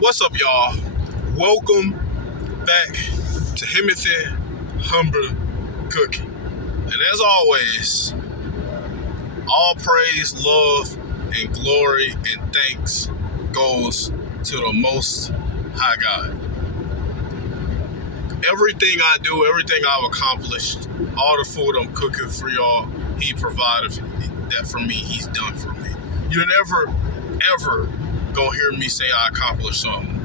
What's up, y'all? Welcome back to Himothy Humber Cooking. And as always, all praise, love, and glory and thanks goes to the Most High God. Everything I do, everything I've accomplished, all the food I'm cooking for y'all, He provided that for me. He's done for me. You're never, ever gonna hear me say I accomplished something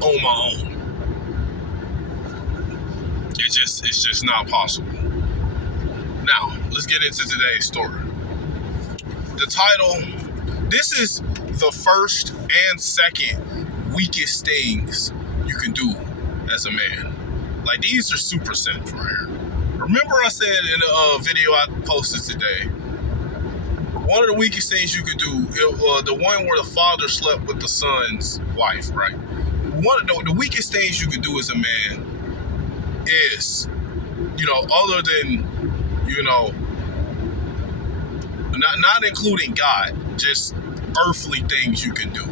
on my own. It's just not possible. Now, let's get into today's story. The title, this is the first and second weakest things you can do as a man. Like, these are super sins right here. Remember I said in a video I posted today, one of the weakest things you could do, the one where the father slept with the son's wife, right? One of the weakest things you could do as a man is, other than, not including God, just earthly things you can do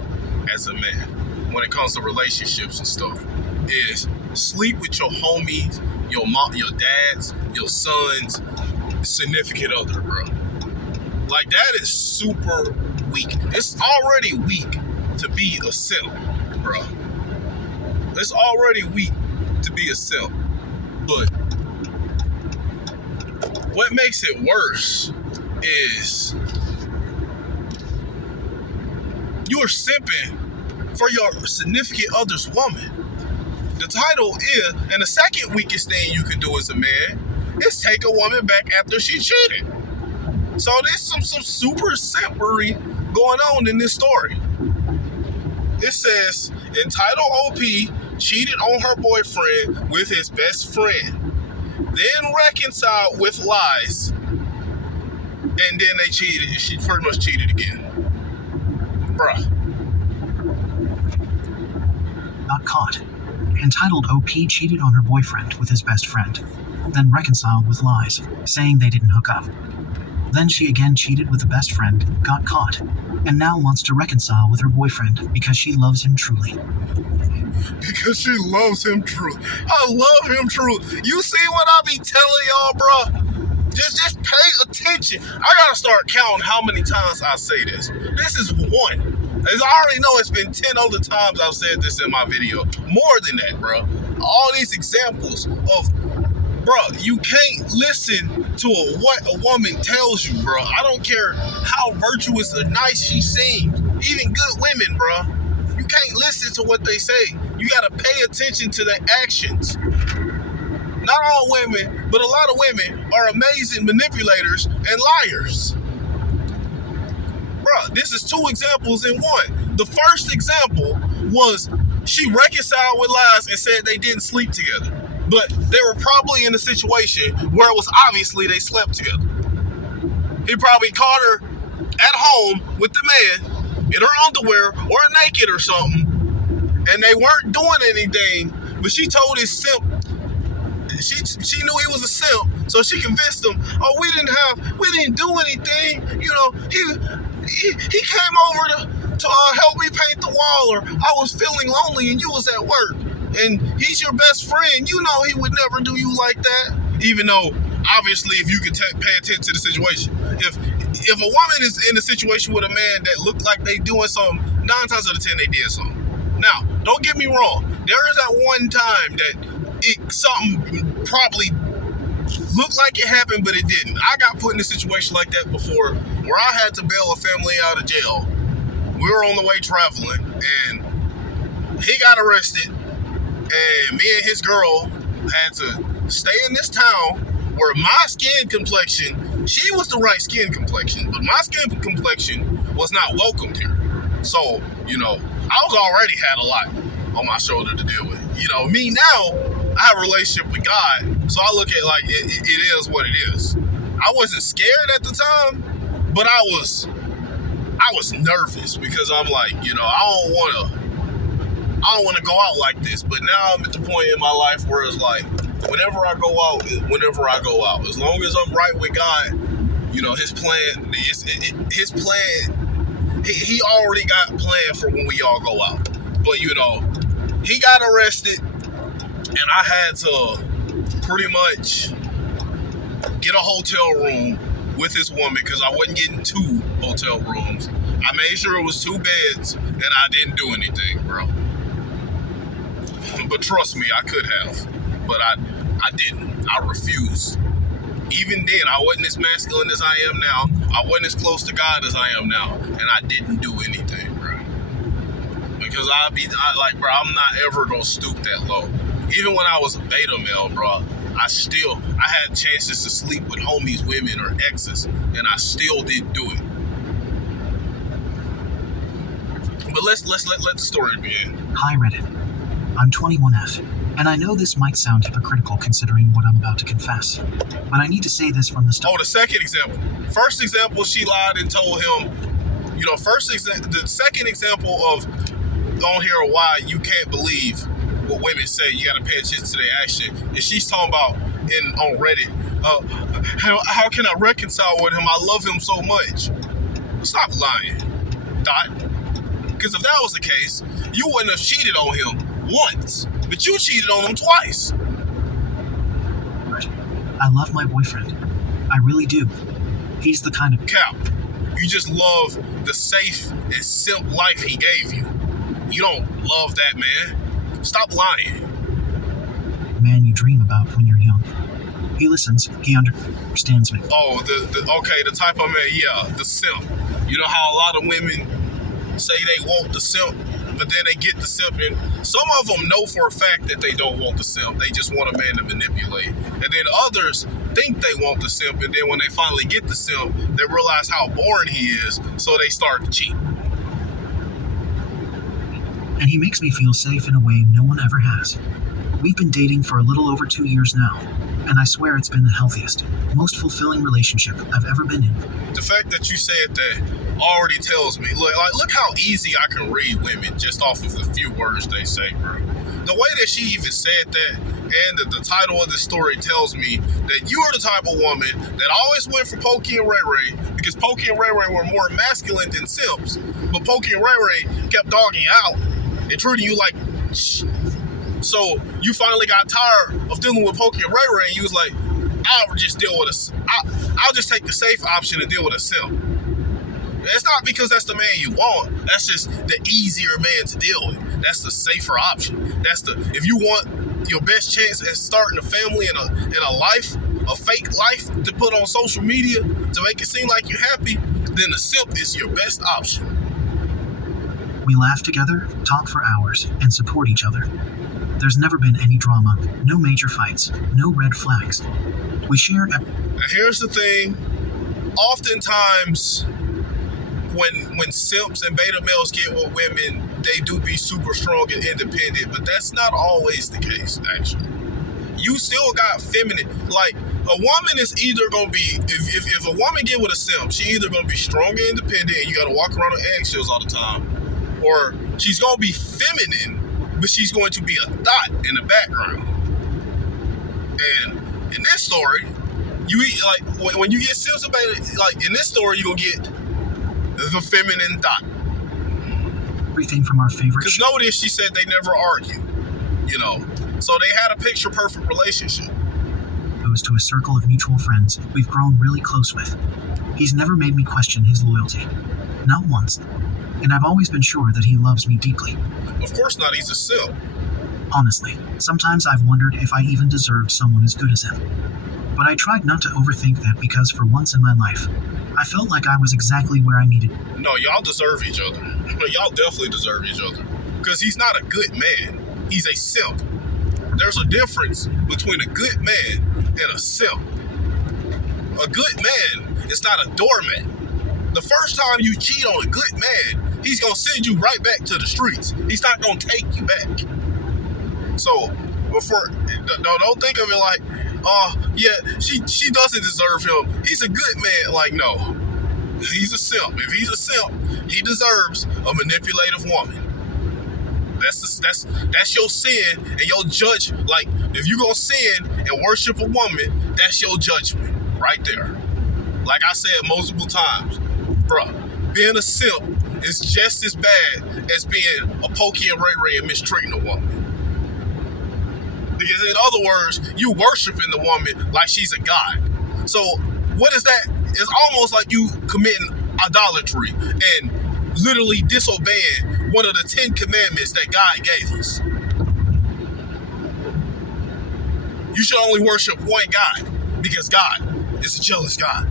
as a man when it comes to relationships and stuff, is sleep with your homies, your mom, your dads, your sons, significant other, bro. Like, that is super weak. It's already weak to be a simp, bro. It's already weak to be a simp. But what makes it worse is you're simping for your significant other's woman. The title is, and the second weakest thing you can do as a man is take a woman back after she cheated. So there's some super simpery going on in this story. It says, entitled OP cheated on her boyfriend with his best friend, then reconciled with lies, and then they cheated. She pretty much cheated again. Bruh. Not caught. Entitled OP cheated on her boyfriend with his best friend, then reconciled with lies, saying they didn't hook up. Then she again cheated with the best friend, got caught, and now wants to reconcile with her boyfriend because she loves him truly. Because she loves him truly. I love him truly. You see what I be telling y'all, bro? Just pay attention. I gotta start counting how many times I say this. This is one. As I already know, it's been 10 other times I've said this in my video. More than that, bro. All these examples of, bro, you can't listen to what a woman tells you, bro. I don't care how virtuous or nice she seems. Even good women, bro. You can't listen to what they say. You gotta pay attention to their actions. Not all women, but a lot of women are amazing manipulators and liars. Bro, this is two examples in one. The first example was she reconciled with lies and said they didn't sleep together. But they were probably in a situation where it was obviously they slept together. He probably caught her at home with the man in her underwear or naked or something, and they weren't doing anything, but she told his simp, she knew he was a simp, so she convinced him, oh, we didn't do anything, he came over to help me paint the wall, or I was feeling lonely and you was at work, and he's your best friend, he would never do you like that. Even though, obviously, if you could pay attention to the situation, if a woman is in a situation with a man that looked like they doing something, 9 times out of 10 they did something. Now, don't get me wrong, there is that one time that something probably looked like it happened, but it didn't. I got put in a situation like that before, where I had to bail a family out of jail. We were on the way traveling, and he got arrested, and me and his girl had to stay in this town where my skin complexion, she was the right skin complexion, but my skin complexion was not welcomed here. So, I was already had a lot on my shoulder to deal with. Me now, I have a relationship with God, so I look at it like it is what it is. I wasn't scared at the time, but I was nervous because I'm like, I don't want to go out like this. But now I'm at the point in my life where it's like, whenever I go out. As long as I'm right with God, His plan, he already got planned for when we all go out. But he got arrested, and I had to pretty much get a hotel room with his woman because I wasn't getting 2 hotel rooms. I made sure it was 2 beds, and I didn't do anything, bro. But trust me, I could have. But I didn't. I refused. Even then, I wasn't as masculine as I am now. I wasn't as close to God as I am now. And I didn't do anything, bro. Because I'm not ever going to stoop that low. Even when I was a beta male, bro, I had chances to sleep with homies, women, or exes, and I still didn't do it. But let the story begin. Hi Reddit. I'm 21F, and I know this might sound hypocritical considering what I'm about to confess, but I need to say this from the start. Oh, the second example. First example, she lied and told him, the second example of on here why you can't believe what women say, you got to pay attention to their action, and she's talking about on Reddit, how can I reconcile with him? I love him so much. Stop lying, Dot. Because if that was the case, you wouldn't have cheated on him once, but you cheated on him twice. I love my boyfriend. I really do. He's the kind of... Cap, you just love the safe and simp life he gave you. You don't love that man. Stop lying. Man you dream about when you're young. He listens. He understands me. Oh, the type of man, yeah, the simp. You know how a lot of women say they want the simp, but then they get the simp, and some of them know for a fact that they don't want the simp. They just want a man to manipulate. And then others think they want the simp, and then when they finally get the simp, they realize how boring he is, so they start to cheat. And he makes me feel safe in a way no one ever has. We've been dating for a little over 2 years now, and I swear it's been the healthiest, most fulfilling relationship I've ever been in. The fact that you said that already tells me, look how easy I can read women just off of the few words they say, bro. The way that she even said that, and the title of the story tells me that you are the type of woman that always went for Pokey and Ray Ray, because Pokey and Ray Ray were more masculine than simps, but Pokey and Ray Ray kept dogging out and treating you like shh. So you finally got tired of dealing with Pokey and Ray Ray, and you was like, I'll just take the safe option and deal with a simp. It's not because that's the man you want. That's just the easier man to deal with. That's the safer option. If you want your best chance at starting a family and a life, a fake life to put on social media to make it seem like you're happy, then the simp is your best option. We laugh together, talk for hours, and support each other. There's never been any drama, no major fights, no red flags. We share... Now here's the thing. Oftentimes, when simps and beta males get with women, they do be super strong and independent, but that's not always the case, actually. You still got feminine. Like, a woman is either going to be... If a woman get with a simp, she either going to be strong and independent, and you got to walk around on eggshells all the time, or she's going to be feminine, but she's going to be a thought in the background. And in this story, when you get simps about it, like in this story, you're going to get the feminine thought. Everything from our favorite... Because notice she said they never argue, So they had a picture-perfect relationship. Goes to a circle of mutual friends we've grown really close with. He's never made me question his loyalty. Not once. And I've always been sure that he loves me deeply. Of course not, he's a simp. Honestly, sometimes I've wondered if I even deserved someone as good as him. But I tried not to overthink that because for once in my life, I felt like I was exactly where I needed. No, y'all deserve each other. Y'all definitely deserve each other. Because he's not a good man. He's a simp. There's a difference between a good man and a simp. A good man is not a doormat. The first time you cheat on a good man, he's going to send you right back to the streets. He's not going to take you back. So, don't think of it like, she doesn't deserve him. He's a good man. Like, no. He's a simp. If he's a simp, he deserves a manipulative woman. That's your sin and your judge. Like, if you're going to sin and worship a woman, that's your judgment right there. Like I said multiple times, bruh, being a simp is just as bad as being a Pokey and Ray Ray and mistreating a woman. Because in other words, you worshiping the woman like she's a god. So what is that? It's almost like you committing idolatry and literally disobeying one of the 10 commandments that God gave us. You should only worship one God because God is a jealous God.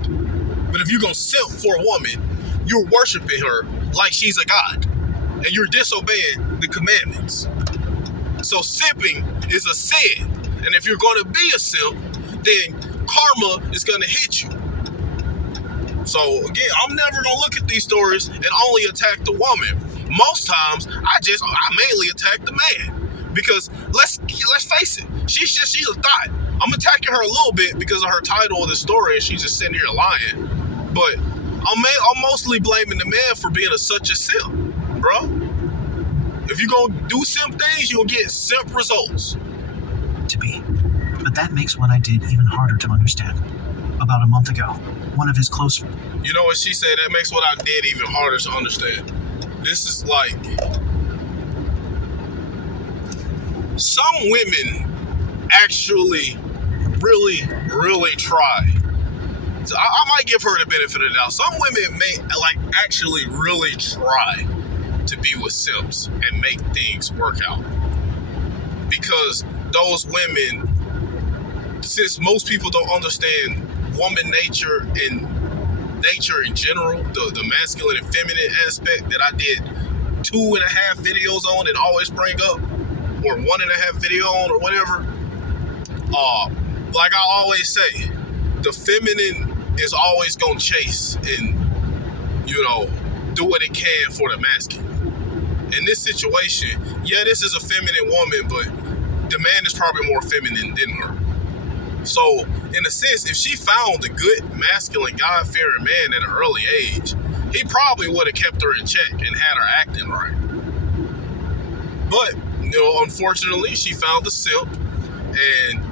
But if you're going to simp for a woman, you're worshiping her like she's a god and you're disobeying the commandments. So simping is a sin. And if you're going to be a simp, then karma is going to hit you. So again, I'm never going to look at these stories and only attack the woman. Most times, I mainly attack the man. Because let's face it, she's a thought. I'm attacking her a little bit because of her title of the story and she's just sitting here lying. But I'm mostly blaming the man for being such a simp, bro. If you're going to do simp things, you're going to get simp results. To be. But that makes what I did even harder to understand. About a month ago, one of his close... You know what she said? That makes what I did even harder to understand. This is like... Some women actually really, really try. So I might give her the benefit of the doubt. Some women may actually really try to be with simps and make things work out. Because those women, since most people don't understand woman nature and nature in general, the masculine and feminine aspect that I did 2.5 videos on and always bring up, or 1.5 video on or whatever, like I always say, the feminine is always gonna chase and, do what it can for the masculine. In this situation, yeah, this is a feminine woman, but the man is probably more feminine than her. So, in a sense, if she found a good, masculine, God-fearing man at an early age, he probably would have kept her in check and had her acting right. But, unfortunately, she found a simp, and,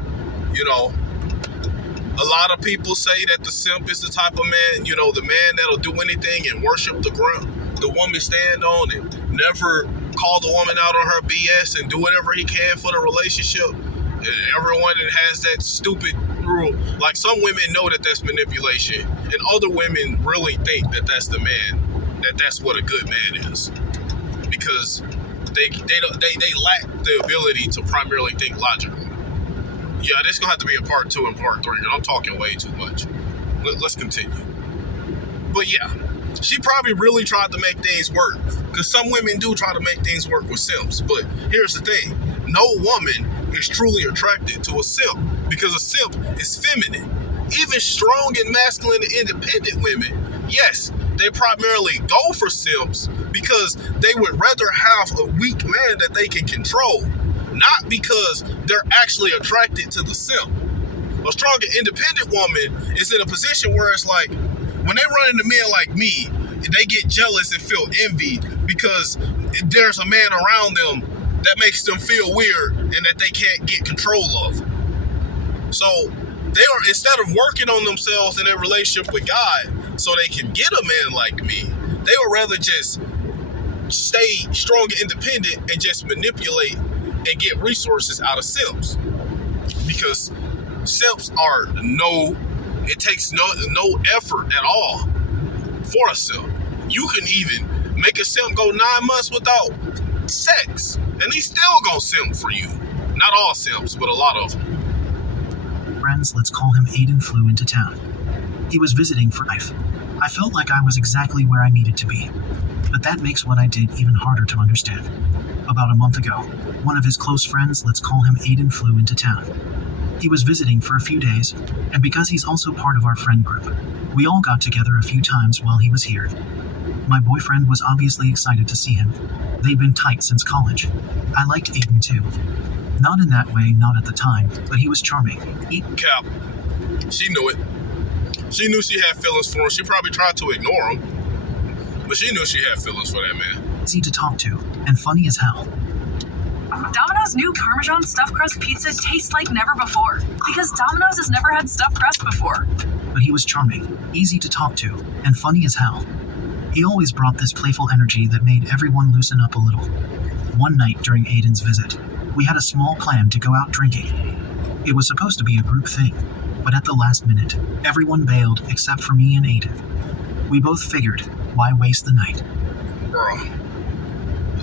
a lot of people say that the simp is the type of man, the man that'll do anything and worship the ground the woman stand on and never call the woman out on her BS and do whatever he can for the relationship. And everyone that has that stupid rule, like some women know that that's manipulation, and other women really think that that's the man, that's what a good man is, because they lack the ability to primarily think logically. Yeah, this is gonna have to be a part 2 and part 3, and I'm talking way too much. Let's continue. But yeah, she probably really tried to make things work, because some women do try to make things work with simps. But here's the thing: no woman is truly attracted to a simp, because a simp is feminine. Even strong and masculine and independent women, yes, they primarily go for simps because they would rather have a weak man that they can control, not because they're actually attracted to the simp. A strong and independent woman is in a position where it's like, when they run into men like me, they get jealous and feel envy because there's a man around them that makes them feel weird and that they can't get control of. So they are, instead of working on themselves in their relationship with God so they can get a man like me, they would rather just stay strong and independent and just manipulate and get resources out of simps. Because simps are it takes no effort at all for a simp. You can even make a simp go 9 months without sex, and he's still gonna simp for you. Not all simps, but a lot of them. Friends, let's call him Aiden, flew into town. He was visiting for life. I felt like I was exactly where I needed to be. But that makes what I did even harder to understand. About a month ago, one of his close friends, let's call him Aiden, flew into town. He was visiting for a few days, and because he's also part of our friend group, we all got together a few times while he was here. My boyfriend was obviously excited to see him. They'd been tight since college. I liked Aiden too. Not in that way, not at the time, but he was charming. Cap. She knew it. She knew she had feelings for him. She probably tried to ignore him, but she knew she had feelings for that man. Easy to talk to, and funny as hell. Domino's new Parmesan stuffed crust pizza tastes like never before, because Domino's has never had stuffed crust before. But he was charming, easy to talk to, and funny as hell. He always brought this playful energy that made everyone loosen up a little. One night during Aiden's visit, we had a small plan to go out drinking. It was supposed to be a group thing, but at the last minute, everyone bailed except for me and Aiden. We both figured, why waste the night? Bro,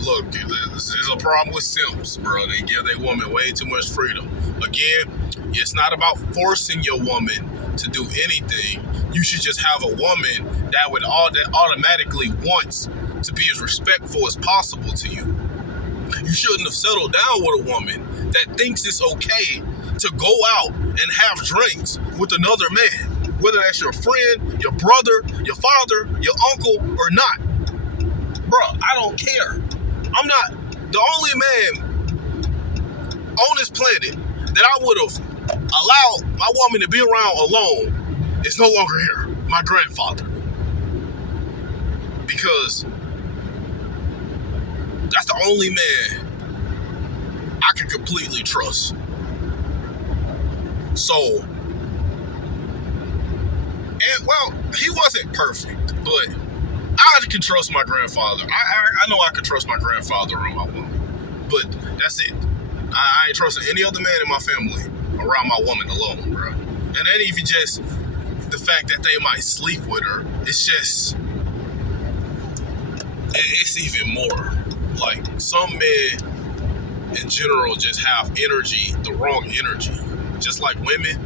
look, this is a problem with simps, bro. They give their woman way too much freedom. Again, it's not about forcing your woman to do anything. You should just have a woman that automatically wants to be as respectful as possible to you. You shouldn't have settled down with a woman that thinks it's okay to go out and have drinks with another man, whether that's your friend, your brother, your father, your uncle, or not. Bro, I don't care. I'm not the only man on this planet that I would have allowed my woman to be around alone is no longer here. My grandfather. Because that's the only man I can completely trust. So, and well, he wasn't perfect, but I can trust my grandfather. I know I can trust my grandfather around my woman, but that's it. I ain't trusting any other man in my family around my woman alone, bro. And then even just the fact that they might sleep with her, it's even more. Like, some men in general just have energy, the wrong energy. Just like women.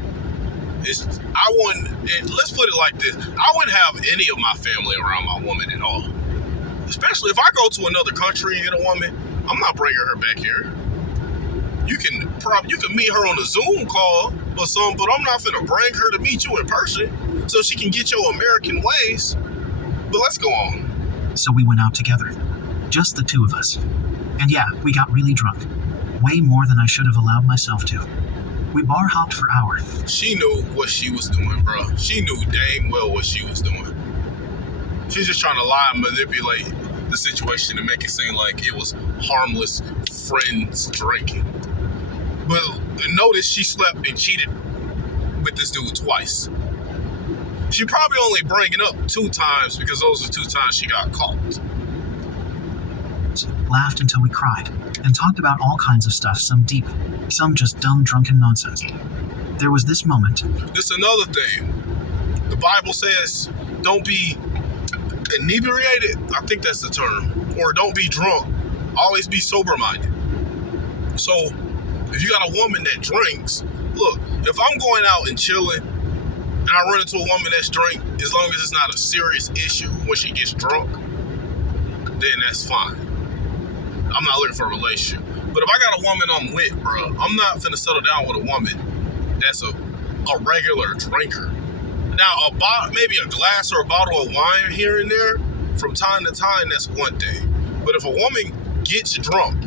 Let's put it like this. I wouldn't have any of my family around my woman at all. Especially if I go to another country and get a woman, I'm not bringing her back here. You can meet her on a Zoom call or something, but I'm not finna bring her to meet you in person so she can get your American ways. But let's go on. So we went out together. Just the two of us. And yeah, we got really drunk. Way more than I should have allowed myself to. We bar hopped for hours. She knew what she was doing, bro. She knew dang well what she was doing. She's just trying to lie and manipulate the situation to make it seem like it was harmless friends drinking. But notice she slept and cheated with this dude twice. She probably only bringing up 2 times because those are 2 times she got caught. Laughed until we cried, and talked about all kinds of stuff, some deep, some just dumb drunken nonsense. There was this moment. This is another thing. The Bible says, don't be inebriated, I think that's the term, or don't be drunk, always be sober-minded. So, if you got a woman that drinks, look, if I'm going out and chilling, and I run into a woman that's drunk, as long as it's not a serious issue when she gets drunk, then that's fine. I'm not looking for a relationship. But if I got a woman I'm with, bro, I'm not finna settle down with a woman that's a regular drinker. Now, maybe a glass or a bottle of wine here and there, from time to time, that's one thing. But if a woman gets drunk,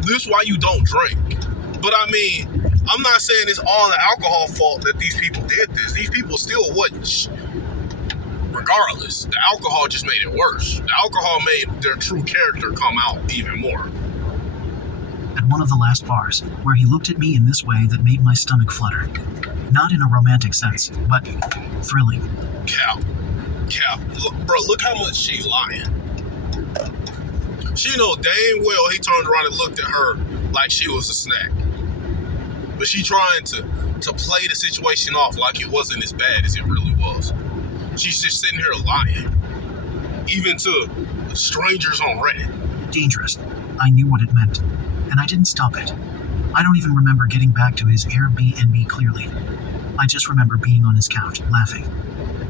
this is why you don't drink. But I mean, I'm not saying it's all the alcohol fault that these people did this. These people still wasn't. Regardless, the alcohol just made it worse. The alcohol made their true character come out even more. At one of the last bars, where he looked at me in this way that made my stomach flutter. Not in a romantic sense, but thrilling. Cap, look how much she lying. She know dang well he turned around and looked at her like she was a snack. But she trying to play the situation off like it wasn't as bad as it really was. She's just sitting here lying. Even to strangers on Reddit. Dangerous. I knew what it meant, and I didn't stop it. I don't even remember getting back to his Airbnb clearly. I just remember being on his couch, laughing.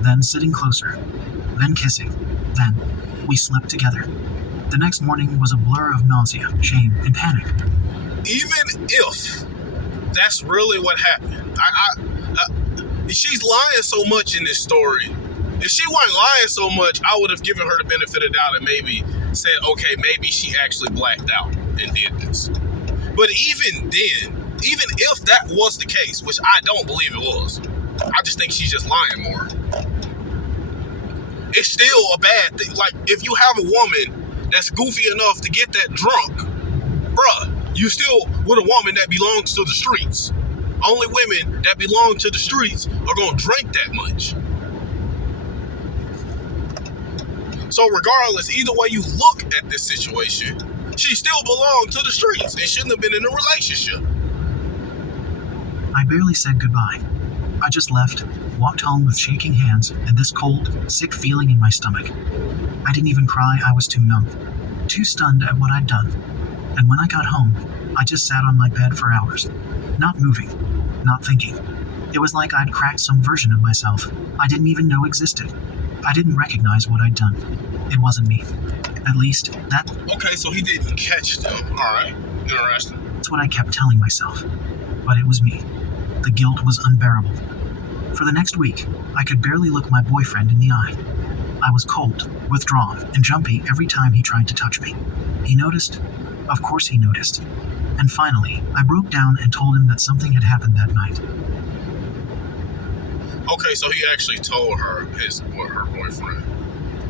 Then sitting closer. Then kissing. Then we slept together. The next morning was a blur of nausea, shame, and panic. Even if that's really what happened, she's lying so much in this story. If she wasn't lying so much, I would have given her the benefit of the doubt and maybe said, okay, maybe she actually blacked out and did this. But even then, even if that was the case, which I don't believe it was, I just think she's just lying more. It's still a bad thing. Like, if you have a woman that's goofy enough to get that drunk, bruh, you still with a woman that belongs to the streets. Only women that belong to the streets are gonna drink that much. So regardless, either way you look at this situation, she still belonged to the streets and shouldn't have been in a relationship. I barely said goodbye. I just left, walked home with shaking hands and this cold, sick feeling in my stomach. I didn't even cry, I was too numb, too stunned at what I'd done. And when I got home, I just sat on my bed for hours, not moving, not thinking. It was like I'd cracked some version of myself I didn't even know existed. I didn't recognize what I'd done. It wasn't me. At least, Okay, so he didn't catch them. Alright, interesting. that's what I kept telling myself. But it was me. The guilt was unbearable. For the next week, I could barely look my boyfriend in the eye. I was cold, withdrawn, and jumpy every time he tried to touch me. He noticed. Of course he noticed. And finally, I broke down and told him that something had happened that night. Okay, so he actually told her her boyfriend.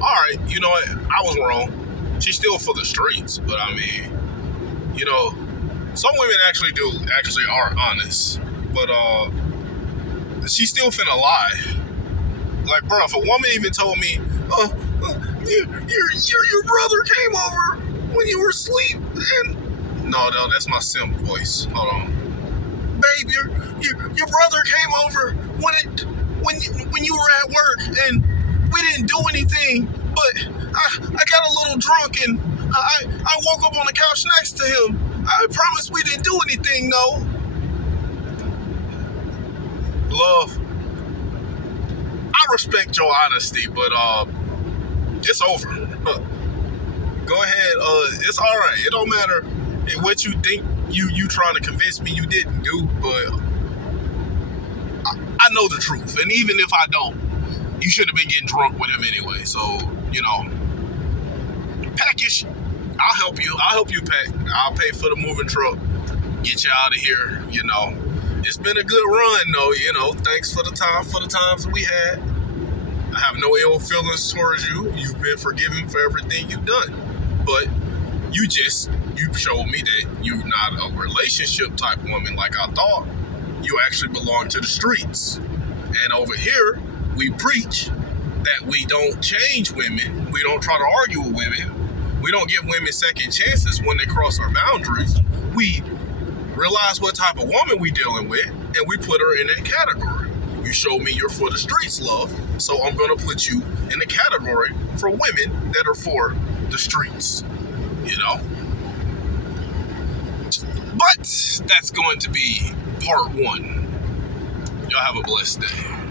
Alright, you know what? I was wrong. She's still for the streets, but I mean, you know, some women actually are honest. But she's still finna lie. Like, bro, if a woman even told me, your brother came over when you were asleep, and no, that's my simp voice. Hold on, babe, your brother came over when you were at work, and we didn't do anything, but I got a little drunk, and I woke up on the couch next to him. I promise we didn't do anything, no. Love, I respect your honesty, but it's over. Go ahead, it's all right. It don't matter what you think you trying to convince me you didn't do, but I know the truth, and even if I don't, you should have been getting drunk with him anyway. So, you know, pack your shit. I'll help you pack. I'll pay for the moving truck. Get you out of here. You know, it's been a good run, though. You know, thanks for the times we had. I have no ill feelings towards you. You've been forgiven for everything you've done. But you showed me that you're not a relationship type woman like I thought. You actually belong to the streets. And over here, we preach that we don't change women. We don't try to argue with women. We don't give women second chances when they cross our boundaries. We realize what type of woman we dealing with, and we put her in that category. You showed me you're for the streets, love, so I'm going to put you in the category for women that are for the streets, you know? But that's going to be part 1. Y'all have a blessed day.